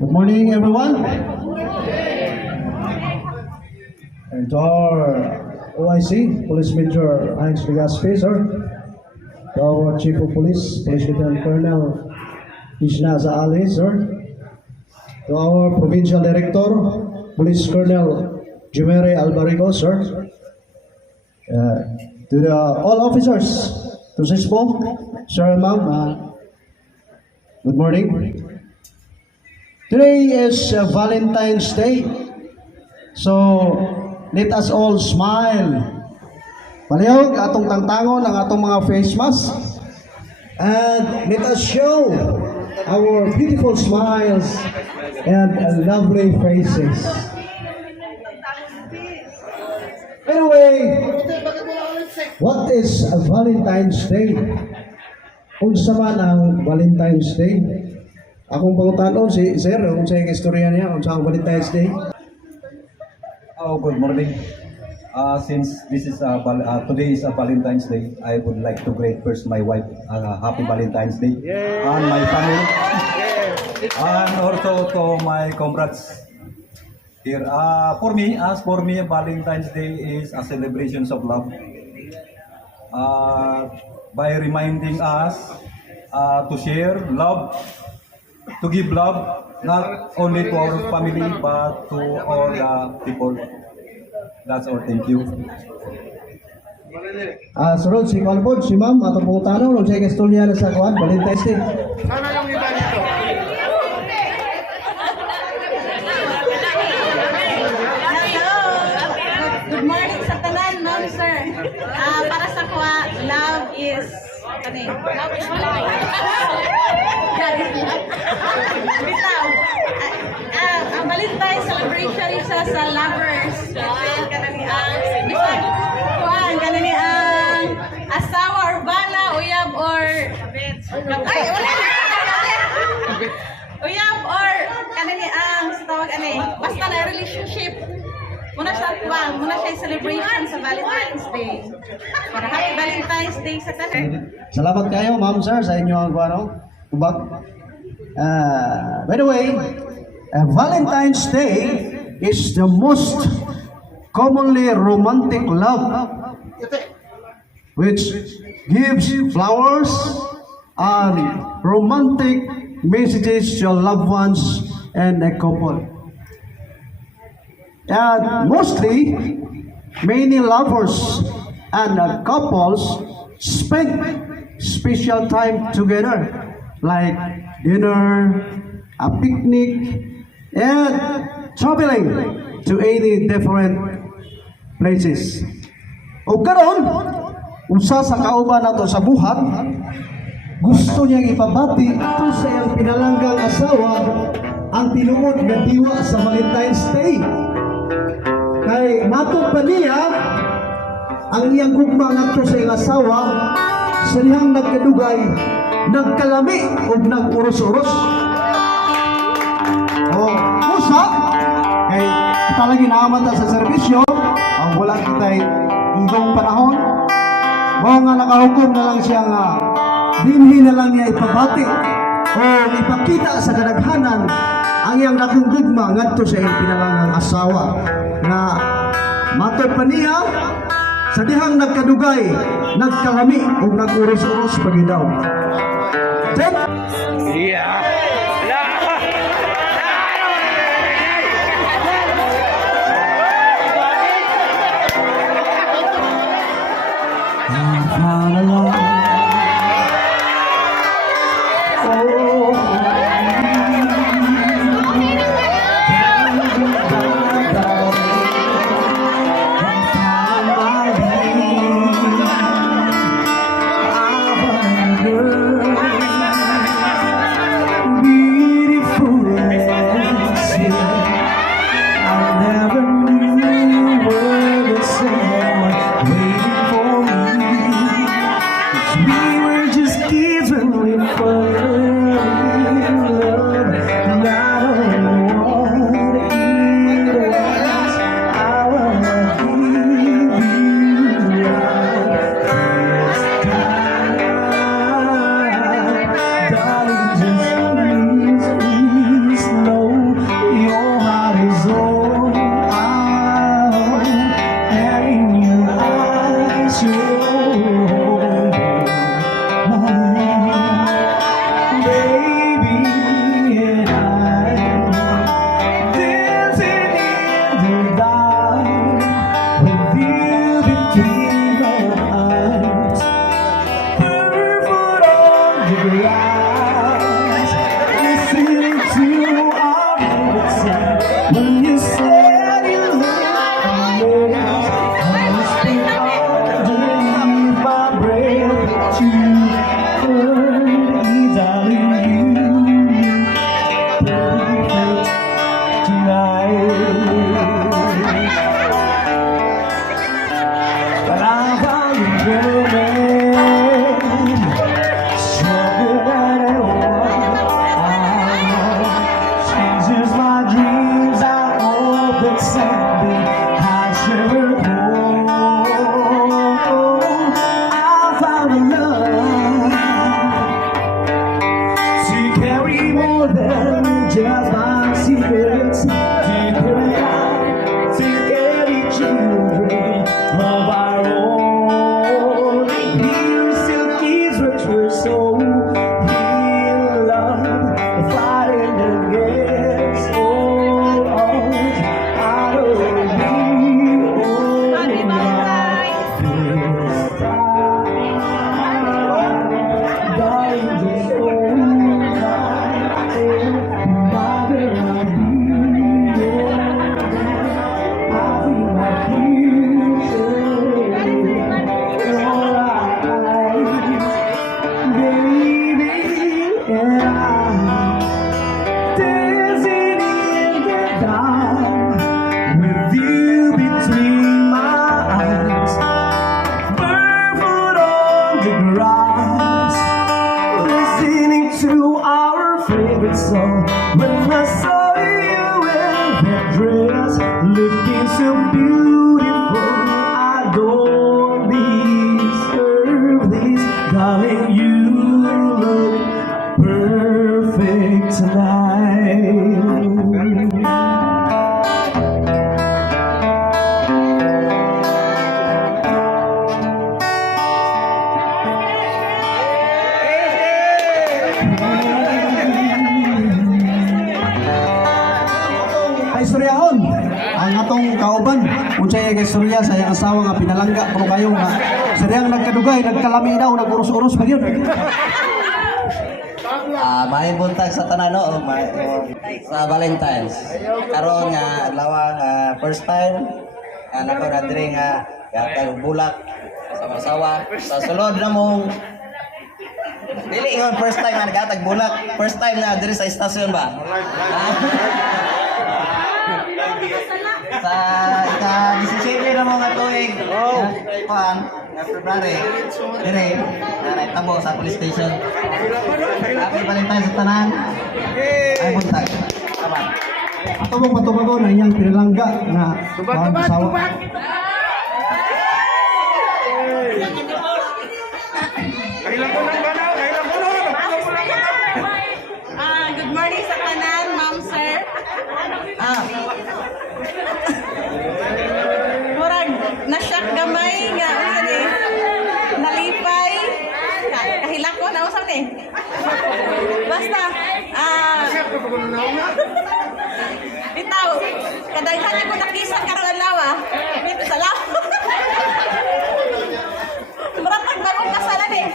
Good morning, everyone. And to our OIC, Police Major Heinz Legaspi, sir. To our Chief of Police, Police Lieutenant Colonel Isnaza Ali, sir. To our Provincial Director, Police Colonel Jumere Albarigo, sir. To all officers, to SISPO, sir and ma'am, good morning. Today is Valentine's Day. So, let us all smile. Palihog atong tangtangon ang atong mga face mask. And let us show our beautiful smiles and lovely faces. Anyway, what is Valentine's Day? Unsa man ang Valentine's Day? Akong pangutanon si Sir, kung sa yung istorya niya, kung sa Valentine's Day. Oh, good morning. Since this is today is a Valentine's Day, I would like to greet first my wife, Happy Valentine's Day, and my family, and also to my comrades here. For me, Valentine's Day is a celebration of love. By reminding us to share love, to give love, not only to our family, but to all the people. That's all. Thank you. Sunod si Kalbod, si Ma'am, atong pangutanon, kung sa yung istorya na sa kuwan, Valentine's Day. Sana yung iba dito. Good morning sa tanan, ma'am, sir. Para sa kuha, love is blind. Love is blind. Bitaw. Ang Valentine's celebration isa sa lovers. Kanani ang kanani ang asawa or bana, uyab or ay wala. Uyab or kanani ang sa tawag ani, basta na relationship. Muna siya celebration sa Valentine's Day. Para happy Valentine's Day sa tanan. Salamat kayo, Ma'am, Sir, sa inyo ang kubak. By the way, Valentine's Day is the most commonly romantic love, which gives flowers and romantic messages to loved ones and a couple. And mostly, many lovers and couples spend special time together, like dinner, a picnic, and traveling to any different places. O karon, usa sa kauban nato sa buhat, gusto niyang ipabati ito sa iyang pinalanggang asawa ang tinuod nga diwa sa Valentine's Day. Kay matod pa niya ang iyang gugma ngadto sa iyang asawa sa dihang nagkadugay, nagkalami o nag-uros-uros. O usa kay talaga naamata sa serbisyo ang wala kitay igong panahon mo nga nakahukom na lang siya nga dinhi na lang niya ipabati o ipakita sa kadaghanan ang iyang dakong gugma ngadto sa iyang pinalangang asawa na matod pa niya sa dihang nagkadugay, nagkalami o nag-uros-uros pagidaw. Yeah. shares my secrets. Deep in God, to any children of our own. He still keeps virtuous soul. He love fighting against all odds. I don't need Happy Valentine's! this time. Darling, just hold my hand. Mother, I'll be your I'll be my future. Your eyes, baby, and I'm dancing in the dark with you between my eyes. Barefoot on the grass, listening to our favorite song. When I saw you in that dress, looking so beautiful, I don't deserve this, darling. You look perfect tonight. Ay suryahon ang atong kauban unsay kay surya sa iyang asawa nga pinalangga pero kayo nga suryang nagkadugay nagkalami daw nagurus-urus pa gyud. May buntag sa tanan no, sa Valentine's. Karon nga adlaw first time nako na diri nga gatag bulak sa masawa. Sa sulod na mong dili yun first time nga gatag bulak. First time na diri sa istasyon ba? Sa ika-17 na mga tuig. Kuan, February. Dire, tabo sa police station. Happy Valentine's sa tanan. Ay buntag. Tama. Ato mong patubagon ang iyang pinalangga na asawa. Kailan ko ng banaw, kailan ko ng Good morning sa tanan, ma'am, sir. Murag, na-shock gamay nga, usan eh. Nalipay. Kahilak ko na usan eh. Basta, bitaw, kadaghan niyo ko nakisan karang adlaw ah. Salamat. Murag pagbagong kasalan eh.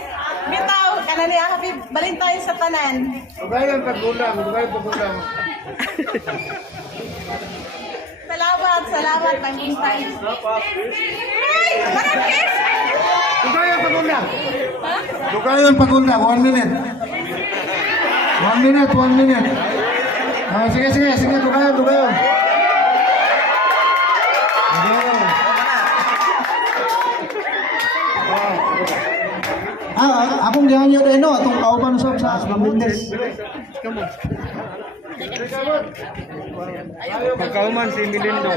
Bitaw, kanan niya happy Valentine's sa tanan. Dugayan paggulang, dugayan paggulang. Salamat, Valentine's. Hey, parang kiss! Dugayan paggulang. Ha? Dugayon pagunda 1 minute. 1 minute, 1 minute. Sige, dugayon. Akong diyan nyo rin, atong kauban sa Asmamundes. Pagkauman si Milindo.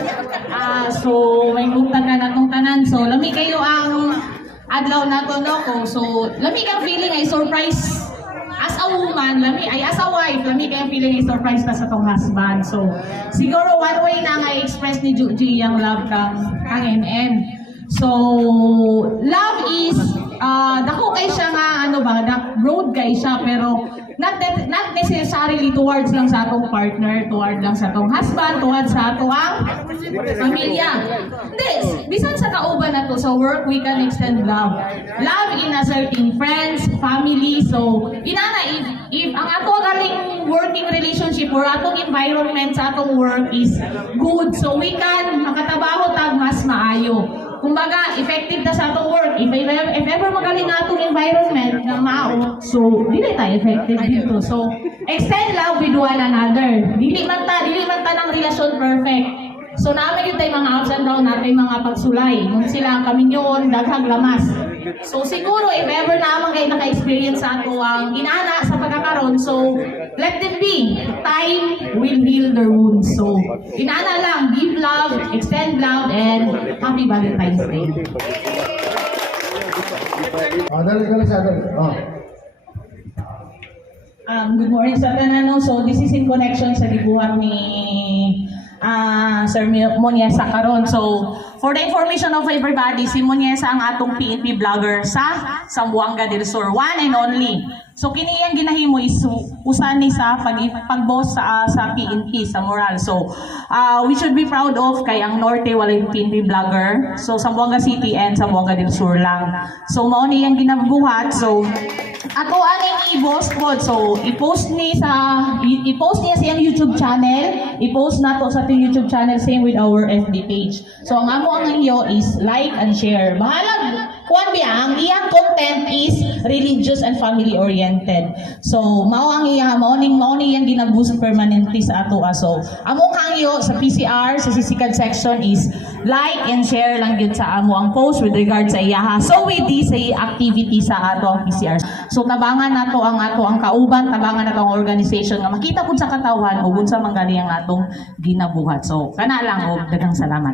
So may bugtag na natong tanan. So lami kayo ang adlaw nato no ko. So lami kang feeling ay surprise. As a woman, as a wife, lami kang feeling ay surprise ta sa tong husband. So siguro one way na nga express ni Juji ang love kang NN. So love is dako kay siya nga road kay siya pero not necessarily towards lang sa atong partner, toward lang sa atong husband, towards sa atong pamilya. Hindi, bisan sa kauban na to, sa work, we can extend love. Love in a certain friends, family, so inana, if ang ato galing working relationship or atong environment sa atong work is good, so we can makatrabaho tag mas maayo. Kumbaga, effective na sa atong work. If ever magaling na atong environment na mao, so dili tayo effective dito. So, extend love with one another. Dili man ta ng relasyon perfect. So namin yun tayo mga ups and down natin mga pagsulay. Nung sila kami yun, daghang lamas. So siguro if ever naman kayo naka-experience sa ato ang inana sa pagkakaroon, so let them be. Time will heal their wounds. So inana lang, give love, extend love, and happy Valentine's Day. Dali siya, dali. Good morning sa tanan. So this is in connection sa gibuhat ni Sir Moniesa karon. So for the information of everybody, si Moniesa ang atong PNP vlogger sa Zamboanga del Sur, one and only. So kini yang ginahimo is usan ni sa pag-boss sa PNP sa moral. So we should be proud of kay ang Norte walay PNP vlogger. So Zamboanga City and Zamboanga del Sur lang. So mao ni yang ginabuhat. So ato aning i-boss pod. So i-post niya sa iyang YouTube channel, i-post nato sa ating YouTube channel, same with our FB page. So ang amo ang iyo is like and share. Bahala kuan biya, ang iyang content is religious and family oriented. So mao ang mao ni yang ginaboost permanently sa ato. So amo kang iyo sa PCR sa sisikad section is like and share lang gyud sa amo ang post with regard sa iyaha. So with this activity sa ato ang PCR. So tabangan nato ang kauban, tabangan nato ang organization nga makita pud sa katawan ug unsa man gali ang atong ginabuhat. So kana lang og daghang salamat.